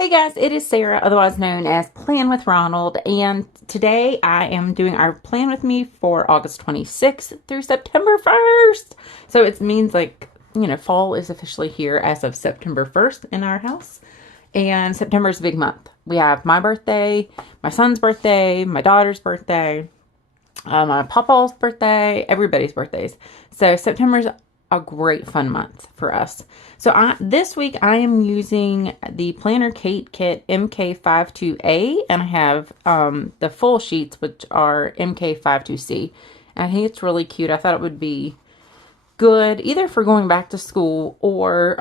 Hey guys, it is Sarah, otherwise known as Plan with Ronald, and today I am doing our Plan with Me for August 26th through September 1st. So it means fall is officially here as of September 1st in our house, and September is a big month. We have my birthday, my son's birthday, my daughter's birthday, my papa's birthday, everybody's birthdays. So September's a great fun month for us. So this week I am using the Planner Kate Kit MK52A, and I have the full sheets, which are MK52C. And I think it's really cute. I thought it would be good either for going back to school or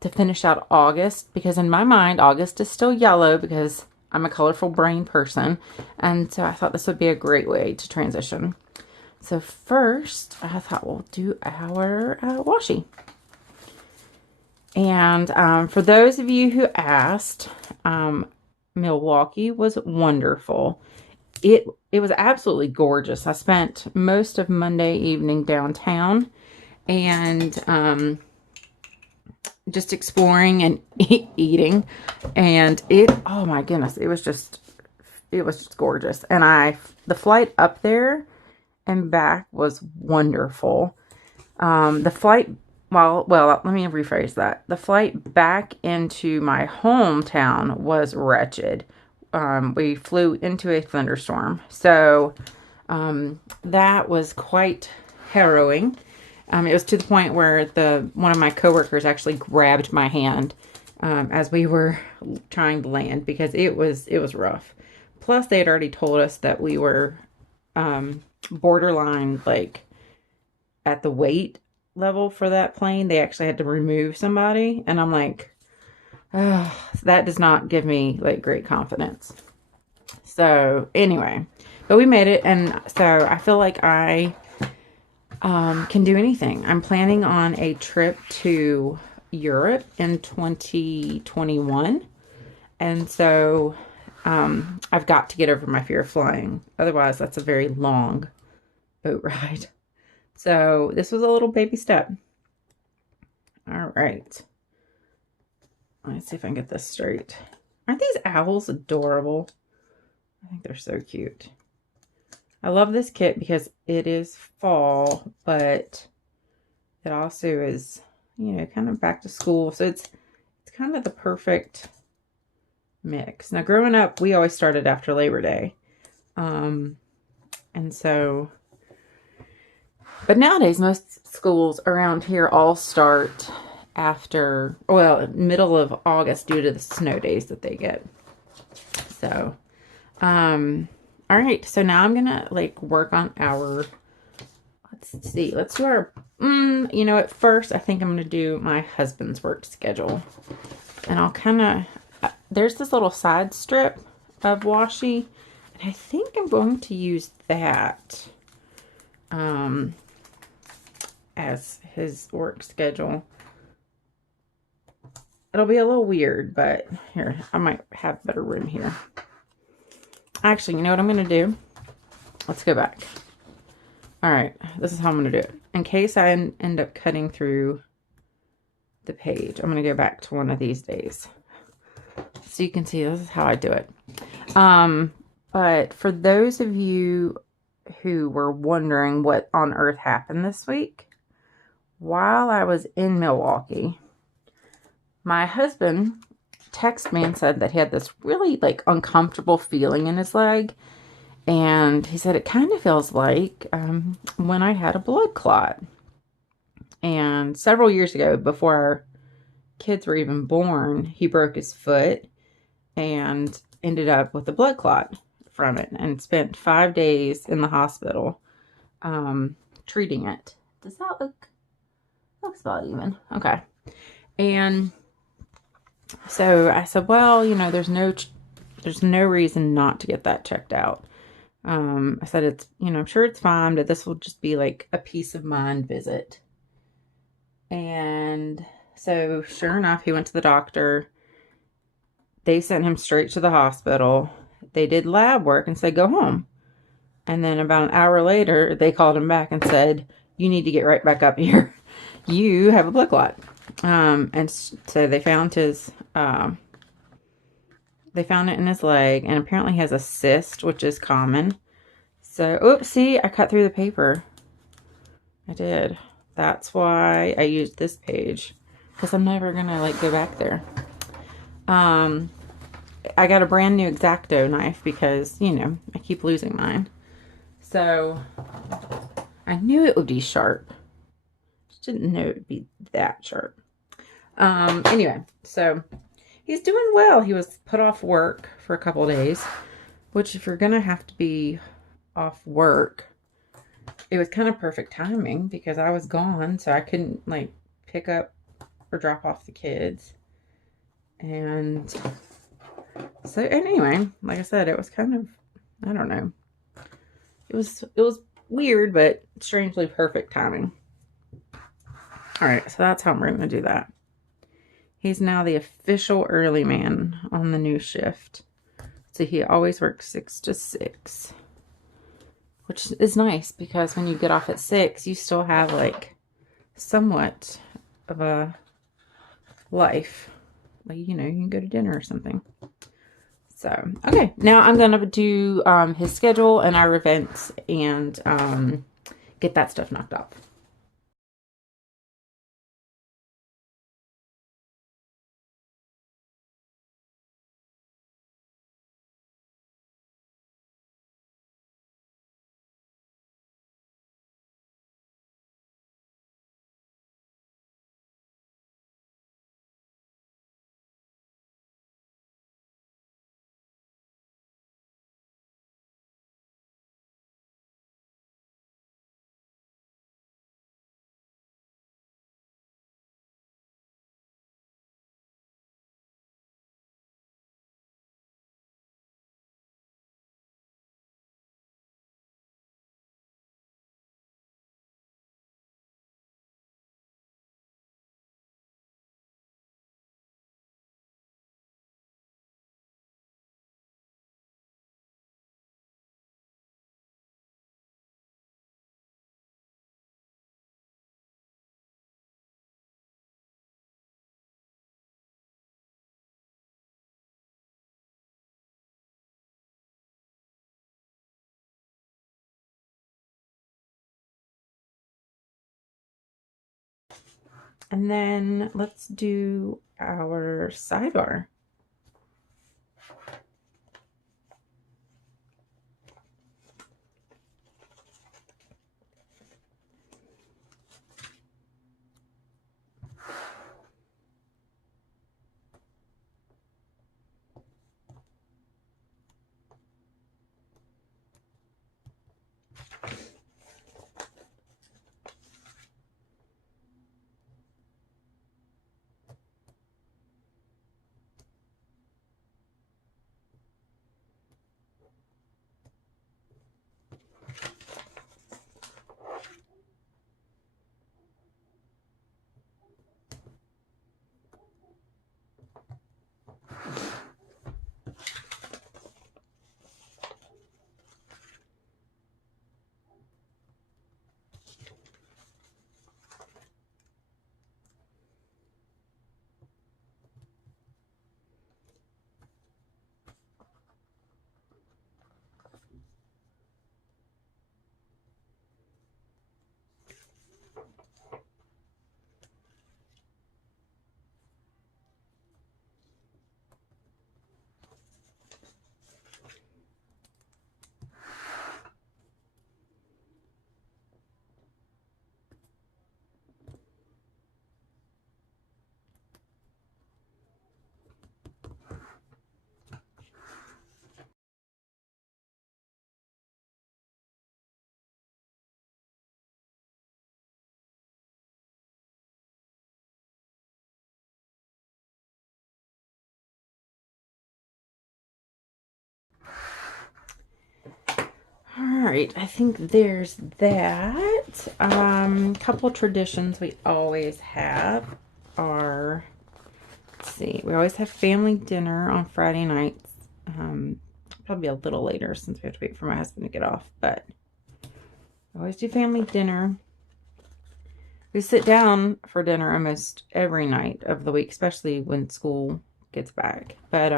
to finish out August, because in my mind August is still yellow because I'm a colorful brain person, and so I thought this would be a great way to transition. So first, I thought we'll do our washi. And for those of you who asked, Milwaukee was wonderful. It was absolutely gorgeous. I spent most of Monday evening downtown and just exploring and eating. And oh my goodness, it was just gorgeous. And the flight up there and back was wonderful. The flight, well, let me rephrase that. The flight back into my hometown was wretched. We flew into a thunderstorm, so that was quite harrowing. It was to the point where one of my coworkers actually grabbed my hand as we were trying to land, because it was rough. Plus, they had already told us that we were borderline, like, at the weight level for that plane. They actually had to remove somebody, and I'm like, oh, that does not give me like great confidence. So anyway, but we made it, and so I feel like I can do anything. I'm planning on a trip to Europe in 2021, and so I've got to get over my fear of flying. Otherwise, that's a very long boat ride. So this was a little baby step. All right. Let's see if I can get this straight. Aren't these owls adorable? I think they're so cute. I love this kit because it is fall, but it also is, kind of back to school. So it's kind of the perfect mix. Now, growing up, we always started after Labor Day. And so, but nowadays, most schools around here all start after, well, middle of August due to the snow days that they get. So, all right. So now I'm gonna work on our, let's see, let's do our, at first I think I'm gonna do my husband's work schedule. And I'll kind of, there's this little side strip of washi, and I think I'm going to use that as his work schedule. It'll be a little weird, but here, I might have better room here. Actually, you know what I'm going to do? Let's go back. All right, this is how I'm going to do it. In case I end up cutting through the page, I'm going to go back to one of these days. So you can see this is how I do it. But for those of you who were wondering what on earth happened this week, while I was in Milwaukee, my husband texted me and said that he had this really uncomfortable feeling in his leg. And he said it kind of feels like when I had a blood clot. And several years ago, before our kids were even born, he broke his foot and ended up with a blood clot from it and spent 5 days in the hospital treating it. Does that looks about even? Okay. And so I said, well, there's no reason not to get that checked out. I said, it's, I'm sure it's fine, but this will just be like a peace of mind visit. And so sure enough, he went to the doctor. They sent him straight to the hospital. They did lab work and said, go home. And then about an hour later, they called him back and said, you need to get right back up here. You have a blood clot. And so they found his They found it in his leg, and apparently he has a cyst, which is common. So, oops, see, I cut through the paper. I did. That's why I used this page, because I'm never gonna like go back there. I got a brand new X-Acto knife because, you know, I keep losing mine. So I knew it would be sharp. Just didn't know it would be that sharp. Anyway, so he's doing well. He was put off work for a couple of days, which if you're gonna have to be off work, it was kind of perfect timing because I was gone, so I couldn't like pick up or drop off the kids. And so anyway, like I said, it was kind of, I don't know. It was weird, but strangely perfect timing. All right, so that's how we're going to do that. He's now the official early man on the new shift. So he always works 6 to 6, which is nice because when you get off at 6, you still have like somewhat of a life. Like, you know, you can go to dinner or something. So, okay, now I'm going to do his schedule and our events and get that stuff knocked off. And then let's do our sidebar. All right, I think there's that. Couple traditions we always have are, let's see, we always have family dinner on Friday nights. Probably a little later since we have to wait for my husband to get off, but we always do family dinner. We sit down for dinner almost every night of the week, especially when school gets back. But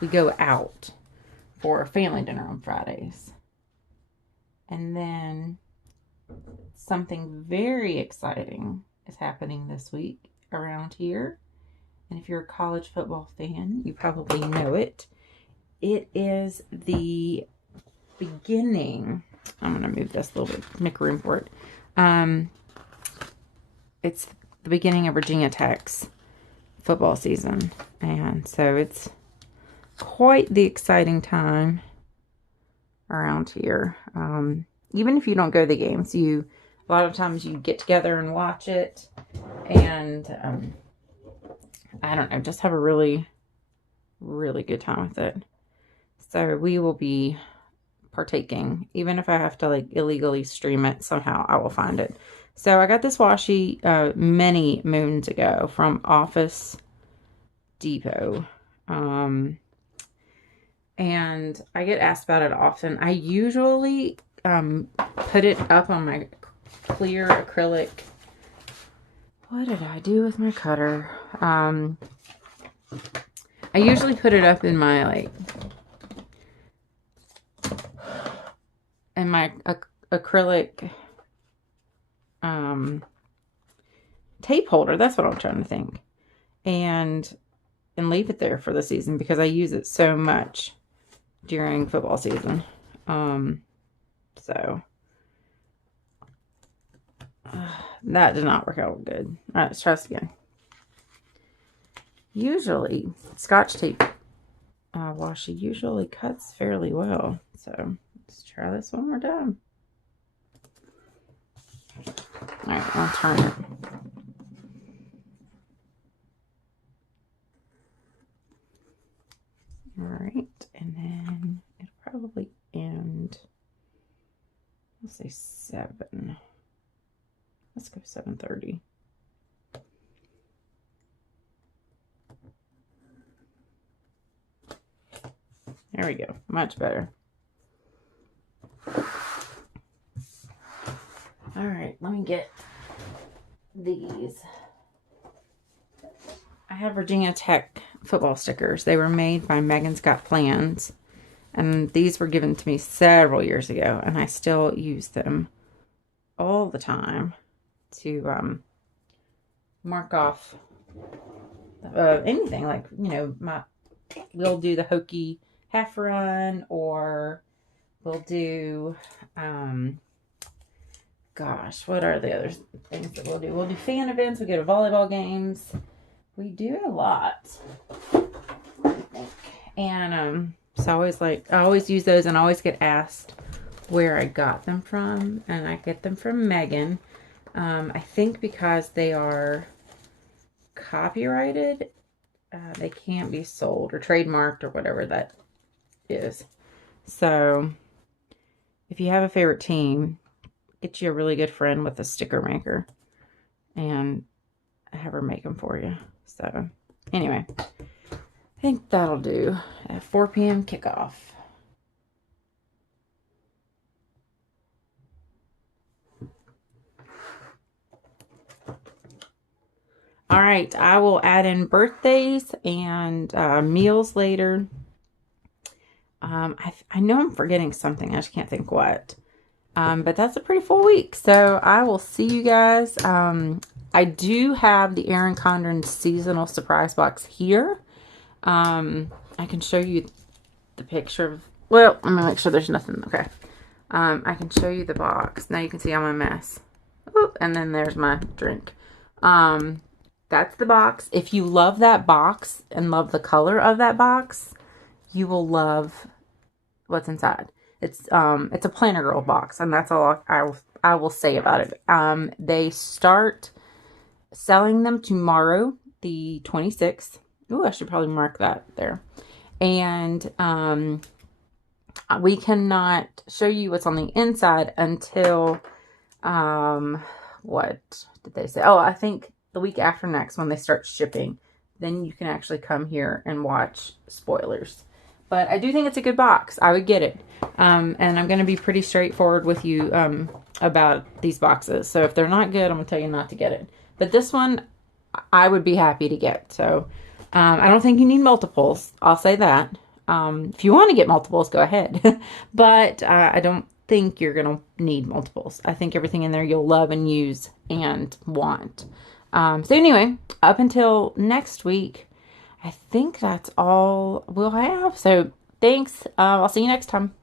we we go out for family dinner on Fridays. And then something very exciting is happening this week around here. And if you're a college football fan, you probably know it. It is the beginning. I'm going to move this a little bit, make room for it. It's the beginning of Virginia Tech's football season. And so it's quite the exciting time around here. Even if you don't go to the games, a lot of times you get together and watch it. And I don't know, just have a really, really good time with it. So we will be partaking. Even if I have to like illegally stream it, somehow I will find it. So I got this washi many moons ago from Office Depot. And I get asked about it often. I usually put it up on my clear acrylic. What did I do with my cutter? I usually put it up in my acrylic tape holder. That's what I'm trying to think. And leave it there for the season because I use it so much during football season. So that did not work out good. All right, let's try this again. Usually, Scotch tape washi usually cuts fairly well. So let's try this one more time. All right, I'll turn it. All right, and then it'll probably end, let's say 7. Let's go 7:30. There we go. Much better. All right, let me get these. I have Virginia Tech football stickers. They were made by Megan's Got Plans. And these were given to me several years ago. And I still use them all the time to mark off anything. Like, you know, we'll do the Hokie half run, or we'll do, gosh, what are the other things that we'll do? We'll do fan events. We go to volleyball games. We do a lot. And so I always use those, and I always get asked where I got them from. And I get them from Megan. I think because they are copyrighted, they can't be sold or trademarked or whatever that is. So if you have a favorite team, get you a really good friend with a sticker maker and have her make them for you. So anyway, I think that'll do at 4 p.m. kickoff. All right, I will add in birthdays and meals later. I know I'm forgetting something. I just can't think what. But that's a pretty full week. So I will see you guys. I do have the Erin Condren seasonal surprise box here. I can show you the picture of, well, I'm gonna make sure there's nothing. Okay. I can show you the box. Now you can see all my mess. Oop, and then there's my drink. That's the box. If you love that box and love the color of that box, you will love what's inside. It's a Planner Girl box, and that's all I will say about it. They start selling them tomorrow, the 26th. Ooh, I should probably mark that there. And we cannot show you what's on the inside until what did they say? Oh, I think the week after next when they start shipping. Then you can actually come here and watch spoilers. But I do think it's a good box. I would get it. And I'm going to be pretty straightforward with you about these boxes. So if they're not good, I'm going to tell you not to get it. But this one, I would be happy to get. So I don't think you need multiples. I'll say that. If you want to get multiples, go ahead. But I don't think you're going to need multiples. I think everything in there you'll love and use and want. So anyway, up until next week, I think that's all we'll have. So thanks. I'll see you next time.